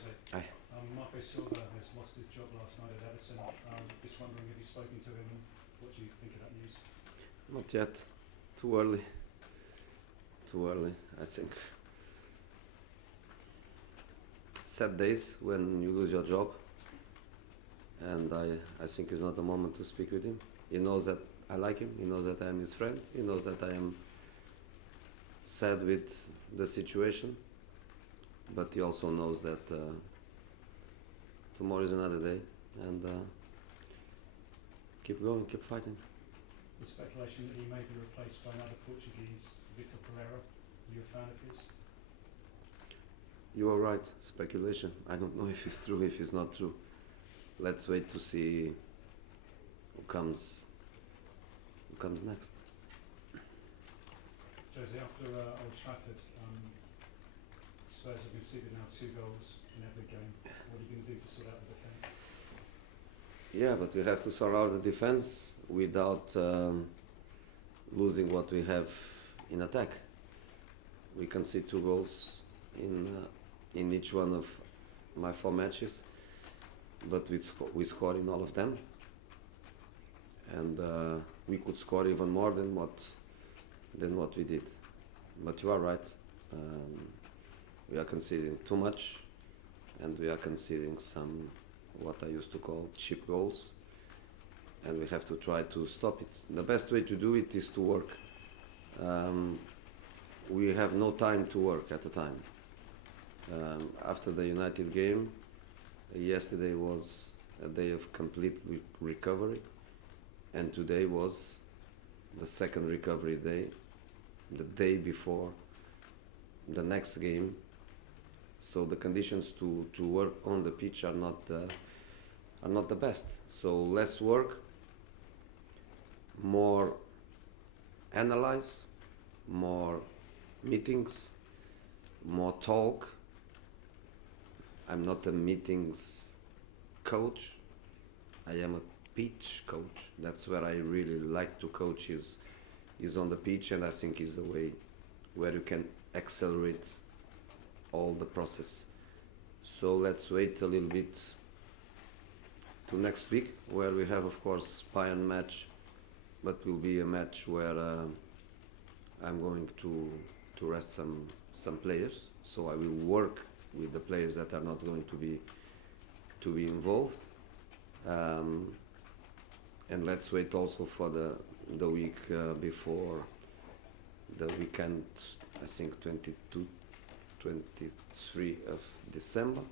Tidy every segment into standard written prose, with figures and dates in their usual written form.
Jose. Aye. Marco Silva has lost his job last night at Everton. Just wondering, have you spoken to him and what do you think of that news? Not yet. Too early. Too early, I think. Sad days when you lose your job, and I think it's not the moment to speak with him. He knows that I like him, he knows that I am his friend, he knows that I am sad with the situation, but he also knows that tomorrow is another day, and keep going, keep fighting. The speculation that he may be replaced by another Portuguese, Victor Pereira. Are you a fan of his? You are right, speculation. I don't know if it's true, if it's not true. Let's wait to see who comes next. Jose, after Old Trafford, Spurs have conceded now 2 goals in every game. What are you going to do to sort out the defence? Yeah, but we have to sort out the defense without losing what we have in attack. We concede 2 goals in each one of my 4 matches, but we score in all of them, and we could score even more than what we did. But you are right. We are conceding too much, and we are conceding some what I used to call cheap goals, and we have to try to stop it. The best way to do it is to work. We have no time to work at a time. After the United game, yesterday was a day of complete recovery, and today was the second recovery day, the day before the next game. So the conditions to work on the pitch are not the best. So less work, more analyze, more meetings, more talk. I'm not a meetings coach. I am a pitch coach. That's where I really like to coach is on the pitch, and I think is the way where you can accelerate all the process. So let's wait a little bit to next week, where we have, of course, Bayern match, but will be a match where I'm going to rest some players. So I will work with the players that are not going to be involved, and let's wait also for the week before the weekend. I think 22, 23 of December,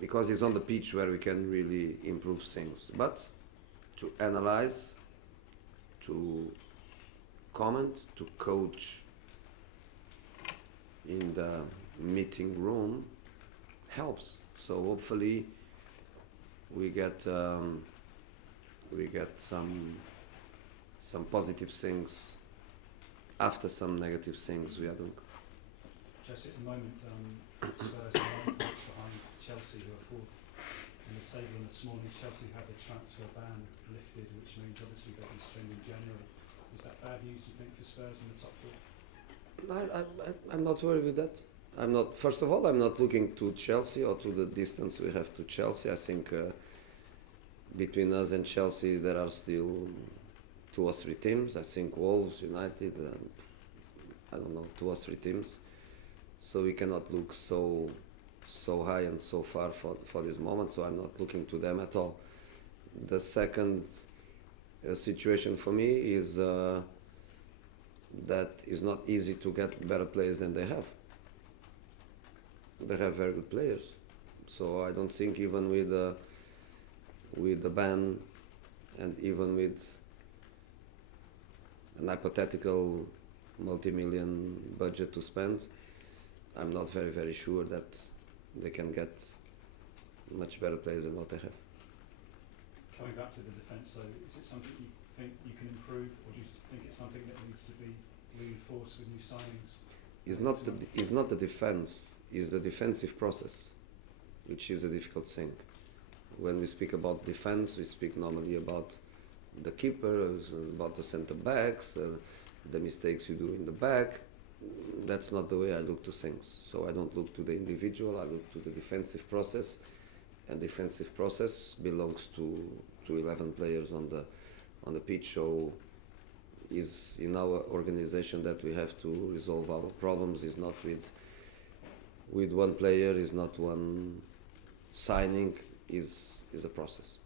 because it's on the pitch where we can really improve things. But to analyze, to comment, to coach in the meeting room helps. So hopefully we get some positive things after some negative things we are doing. Jesse, at the moment, Spurs are 9 points behind Chelsea, who are 4th in the table, and this morning Chelsea had the transfer ban lifted, which means obviously they can spend in January. Is that bad news, do you think, for Spurs in the top 4? I'm not worried with that. I'm not. First of all, I'm not looking to Chelsea or to the distance we have to Chelsea. I think between us and Chelsea there are still 2 or 3 teams. I think Wolves, United, I don't know, 2 or 3 teams. So we cannot look so high and so far for this moment. So I'm not looking to them at all. The second situation for me is that it's not easy to get better players than they have. They have very good players, so I don't think even with the ban and even with an hypothetical multi-million budget to spend, I'm not very sure that they can get much better players than what they have. Coming back to the defence, though, is it something you think you can improve, or do you think it's something that needs to be reinforced with new signings? It's not the defence, it's the defensive process, which is a difficult thing. When we speak about defence, we speak normally about the keeper, about the centre backs, the mistakes you do in the back, that's not the way I look to things. So I don't look to the individual, I look to the defensive process, and defensive process belongs to 11 players on the pitch. So is in our organization that we have to resolve our problems, is not with one player, is not one signing, is a process.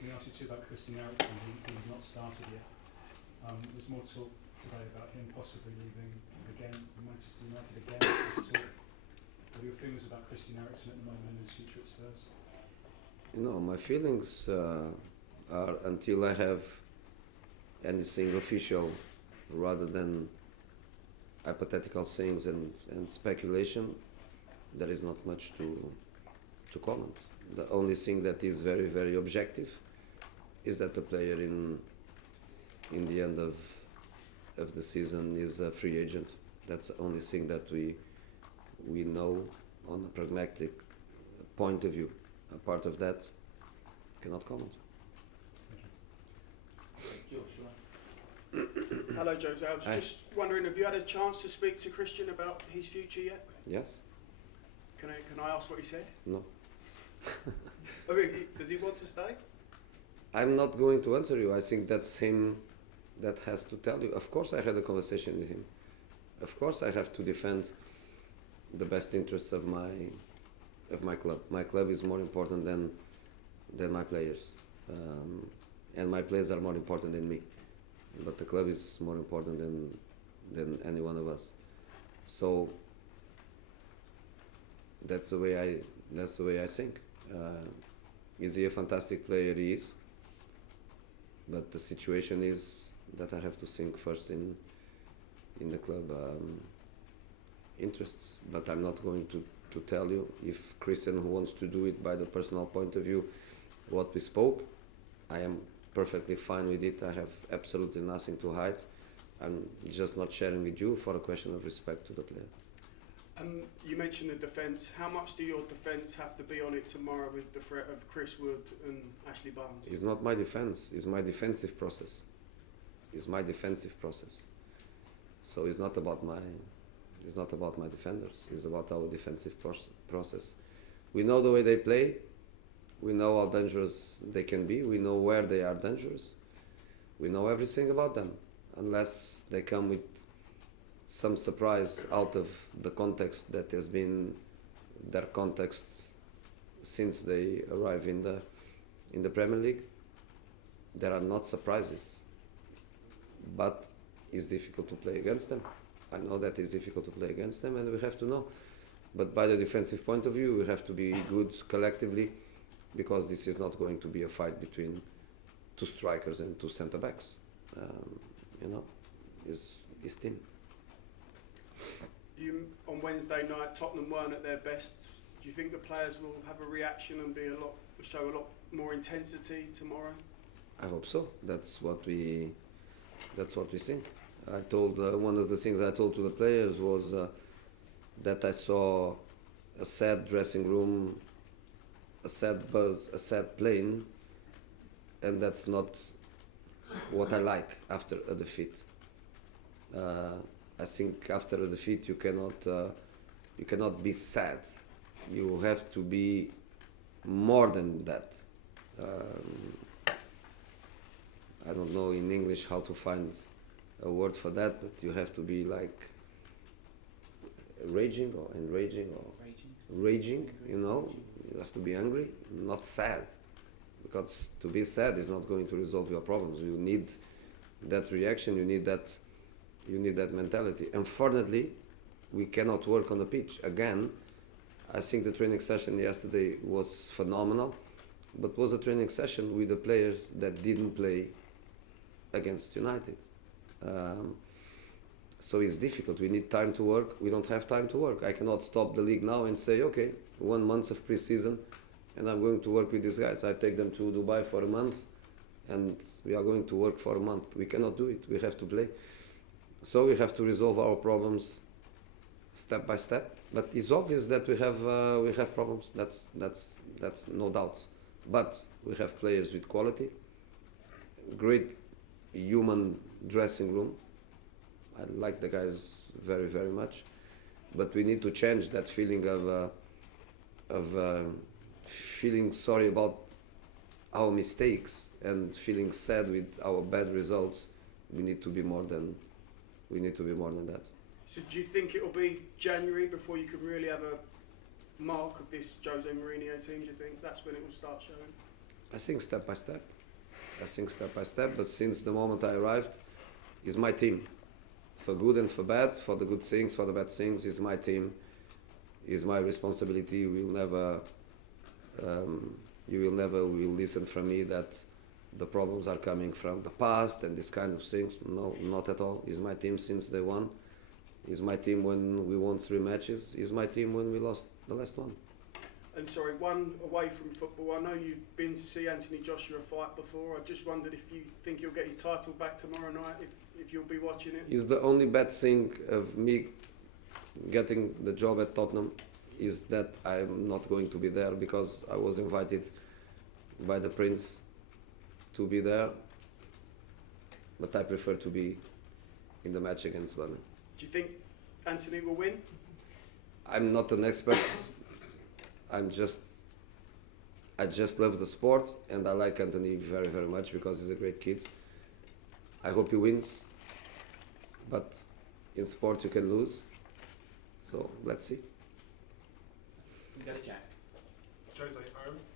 Let me ask you too about Christian Eriksen, who's not started yet. There's more talk today about him possibly leaving again, Manchester United again. There's talk. What are your feelings about Christian Eriksen at the moment and his future at Spurs? You know, my feelings are, until I have anything official rather than hypothetical things and speculation, there is not much to comment. The only thing that is very, very objective is that the player in the end of the season is a free agent. That's the only thing that we know on a pragmatic point of view. Apart of that, cannot comment. Hello, Jose. I was Hi. just wondering, have you had a chance to speak to Christian about his future yet? Yes? Can I ask what he said? No? I mean, does he want to stay? I'm not going to answer you. I think that's him that has to tell you. Of course I had a conversation with him. Of course I have to defend the best interests of my club. My club is more important than my players. And my players are more important than me. But the club is more important than any one of us. So that's the way I think. Is he a fantastic player? He is. But the situation is that I have to think first in the club interests. But I'm not going to tell you. If Christian wants to do it by the personal point of view, what we spoke, I am perfectly fine with it. I have absolutely nothing to hide. I'm just not sharing with you for a question of respect to the player. You mentioned the defence. How much do your defence have to be on it tomorrow with the threat of Chris Wood and Ashley Barnes? It's not my defense. It's my defensive process. It's my defensive process. So it's not about my defenders. It's about our defensive process. We know the way they play. We know how dangerous they can be. We know where they are dangerous. We know everything about them, unless they come with some surprise out of the context that has been their context since they arrive in the Premier League. There are not surprises, but it's difficult to play against them. I know that it's difficult to play against them, and we have to know. But by the defensive point of view, we have to be good collectively, because this is not going to be a fight between two strikers and two centre-backs. It's team. On Wednesday night, Tottenham weren't at their best. Do you think the players will have a reaction and show a lot more intensity tomorrow? I hope so. That's what we think. I told one of the things I told to the players was that I saw a sad dressing room, a sad buzz, a sad plane, and that's not what I like after a defeat. I think after a defeat you cannot be sad. You have to be more than that. I don't know in English how to find a word for that, but you have to be like raging or enraging or raging. You have to be angry, not sad, because to be sad is not going to resolve your problems. You need that reaction. You need that mentality. Unfortunately, we cannot work on the pitch. Again, I think the training session yesterday was phenomenal, but was a training session with the players that didn't play against United. So it's difficult. We need time to work. We don't have time to work. I cannot stop the league now and say, okay, 1 month of pre-season and I'm going to work with these guys. I take them to Dubai for a month and we are going to work for a month. We cannot do it. We have to play. So we have to resolve our problems step by step. But it's obvious that we have problems. That's no doubts. But we have players with quality, great human dressing room. I like the guys very, very much. But we need to change that feeling of feeling sorry about our mistakes and feeling sad with our bad results. We need to be more than that. So do you think it'll be January before you can really have a mark of this Jose Mourinho team? Do you think that's when it will start showing? I think step by step. But since the moment I arrived, it's my team, for good and for bad, for the good things, for the bad things. It's my team, it's my responsibility. You will listen from me that the problems are coming from the past and this kind of things. No, not at all. It's my team since day one. It's my team when we won 3 matches. It's my team when we lost the last one. And sorry, one away from football. I know you've been to see Anthony Joshua fight before. I just wondered if you think he'll get his title back tomorrow night, if you'll be watching it. Is the only bad thing of me getting the job at Tottenham is that I'm not going to be there because I was invited by the Prince to be there, but I prefer to be in the match against Burnley. Do you think Anthony will win? I'm not an expert. I just love the sport and I like Anthony very, very much because he's a great kid. I hope he wins, but in sport you can lose, so let's see. We go to Jack. Jose,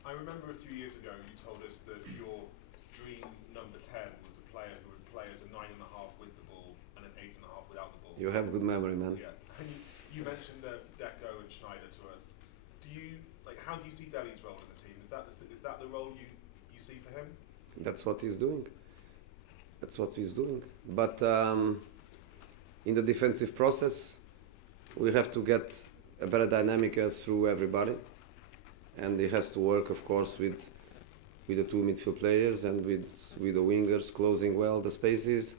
I remember a few years ago you told us that your dream number 10 was a player who would play as a 9.5 with the ball and an 8.5 without the ball. You have good memory, man. Yeah, and you mentioned Deco and Schneider to us. How do you see Dele's role in the team? Is that the role you see for him? That's what he's doing. But in the defensive process, we have to get a better dynamic through everybody, and he has to work, of course, with the 2 midfield players and with the wingers closing well the spaces,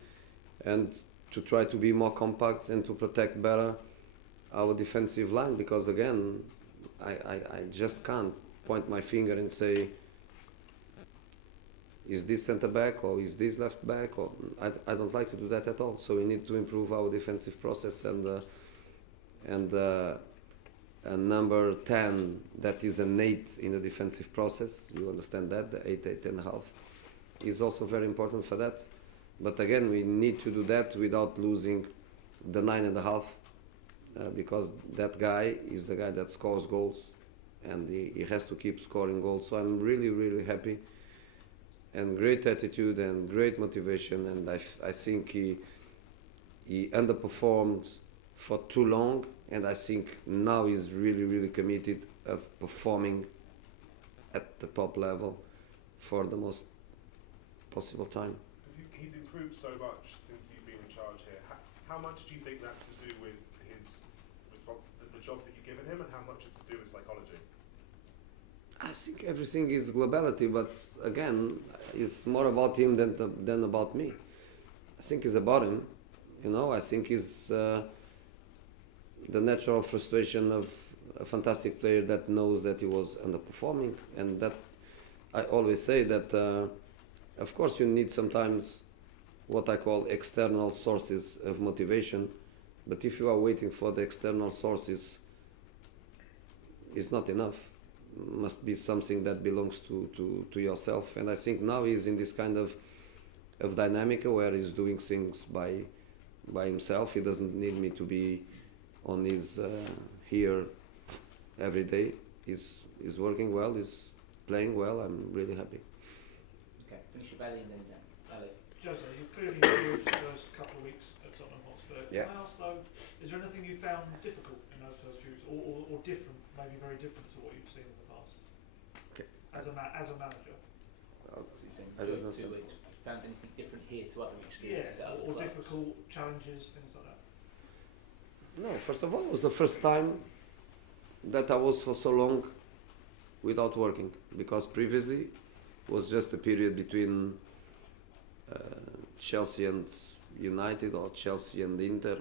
and to try to be more compact and to protect better our defensive line. Because again, I just can't point my finger and say, is this centre back or is this left back? Or I don't like to do that at all. So we need to improve our defensive process, and number 10 that is an 8 in the defensive process. You understand that the 8.5 is also very important for that. But again, we need to do that without losing the 9.5. Because that guy is the guy that scores goals and he has to keep scoring goals. So I'm really, really happy, and great attitude and great motivation, and I think he underperformed for too long, and I think now he's really, really committed of performing at the top level for the most possible time. Because he's improved so much since you've been in charge here. How much do you think that's to do with the job that you've given him, and how much is to do with psychology? I think everything is globality, but again, it's more about him than about me. I think it's about him, I think it's the natural frustration of a fantastic player that knows that he was underperforming, and that I always say that of course you need sometimes what I call external sources of motivation, but if you are waiting for the external sources, it's not enough. Must be something that belongs to yourself. And I think now he's in this kind of dynamic where he's doing things by himself. He doesn't need me to be on his here every day. He's working well, he's playing well. I'm really happy. Okay, finish your belly and then Ali. Jose, you clearly enjoyed the first couple of weeks at Tottenham Hotspur. Yeah. Can I ask though, is there anything you found difficult in those first few weeks, or different, maybe very different to what you've seen in the past? Okay. As a manager. So you're saying I don't know. 2 weeks. Found anything different here to other experiences Yeah, at other or clubs? difficult challenges, things like that. No, first of all, it was the first time that I was for so long without working, because previously was just a period between Chelsea and United, or Chelsea and Inter,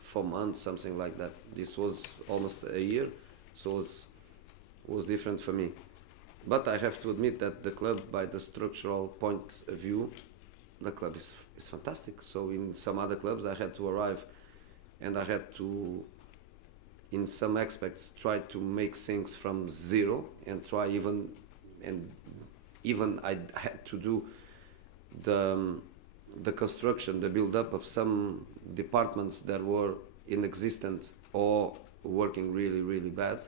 4 months, something like that. This was almost a year, so it was different for me. But I have to admit that the club, by the structural point of view, the club is fantastic. So in some other clubs I had to arrive and I had to, in some aspects, try to make things from zero and try even I had to do the construction, the build-up of some departments that were inexistent or working really, really bad.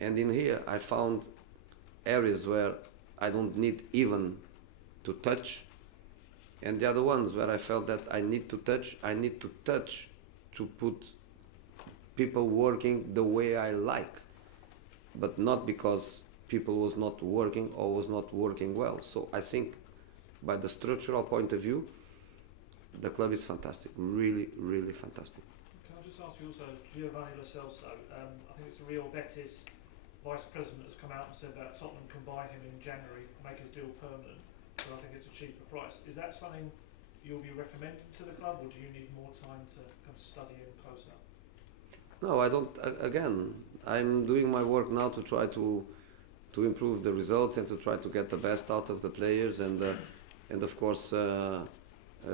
And in here I found areas where I don't need even to touch, and the other ones where I felt that I need to touch to put people working the way I like, but not because people was not working or was not working well. So I think by the structural point of view, the club is fantastic, really, really fantastic. Can I just ask you also, Giovanni Lo Celso, I think it's the Real Betis vice president has come out and said that Tottenham can buy him in January, make his deal permanent, so I think it's a cheaper price. Is that something you'll be recommending to the club, or do you need more time to kind of study him closer? No, I don't. Again, I'm doing my work now to try to improve the results and to try to get the best out of the players. And of course,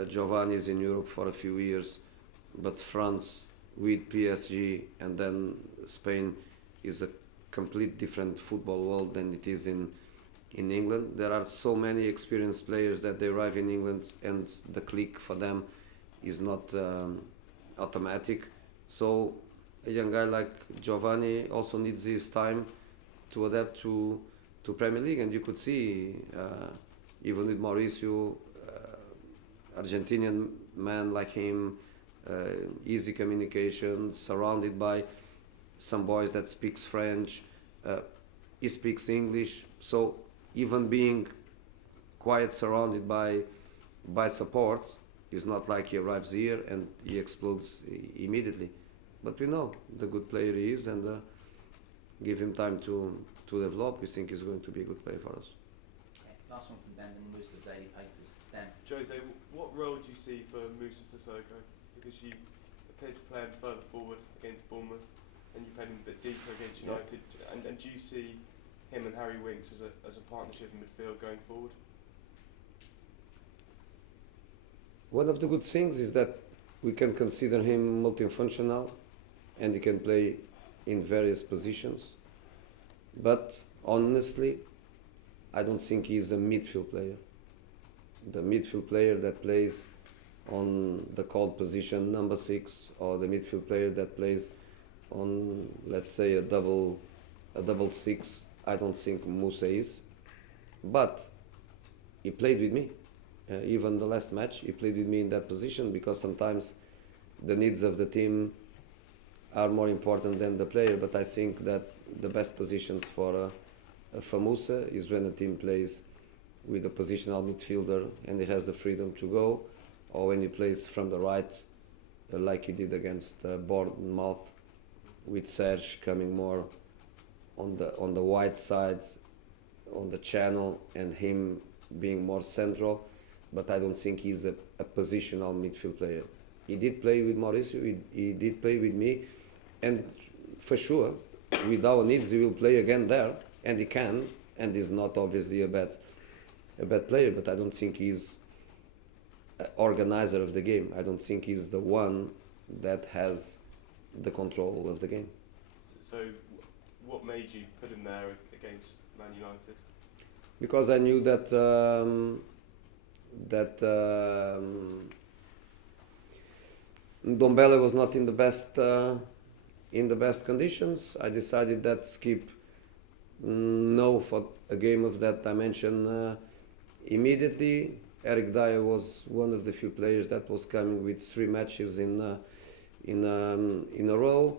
Giovanni is in Europe for a few years, but France with PSG and then Spain is a complete different football world than it is in England. There are so many experienced players that they arrive in England and the click for them is not automatic. So a young guy like Giovanni also needs his time to adapt to Premier League, and you could see even with Maurinho, Argentinian man like him, easy communication, surrounded by some boys that speaks French, he speaks English, so even being quite surrounded by support, it's not like he arrives here and he explodes immediately. But we know the good player he is, and give him time to develop. We think he's going to be a good player for us. Okay, last one from Dan, then we'll move to the daily papers. Dan. Jose, what role do you see for Moussa Sissoko? Because you appeared to play him further forward against Bournemouth, and you played him a bit deeper against United. And do you see him and Harry Winks as a partnership in midfield going forward? One of the good things is that we can consider him multifunctional, and he can play in various positions. But honestly, I don't think he's a midfield player. The midfield player that plays on the called position number 6, or the midfield player that plays on, let's say, a double 6, I don't think Moussa is. But he played with me. Even the last match, he played with me in that position, because sometimes the needs of the team are more important than the player. But I think that the best positions for Moussa is when a team plays with a positional midfielder and he has the freedom to go, or when he plays from the right, like he did against Bournemouth, with Serge coming more on the wide side, on the channel, and him being more central. But I don't think he's a positional midfield player. He did play with Maurinho, he did play with me, and for sure, with our needs, he will play again there, and he can, and he's not obviously a bad player, but I don't think he's an organizer of the game. I don't think he's the one that has the control of the game. So what made you put him there against Man United? Because I knew that Ndombele was not in the best conditions. I decided that Skip no for a game of that dimension immediately. Eric Dyer was one of the few players that was coming with 3 matches in a row,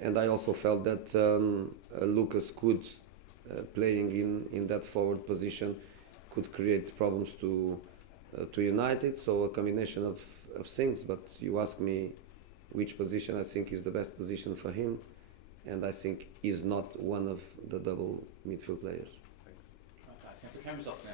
and I also felt that Lucas could, playing in that forward position, could create problems to United. So a combination of things. But you ask me which position I think is the best position for him, and I think he's not one of the double midfield players. Thanks. Okay, so the camera's off now.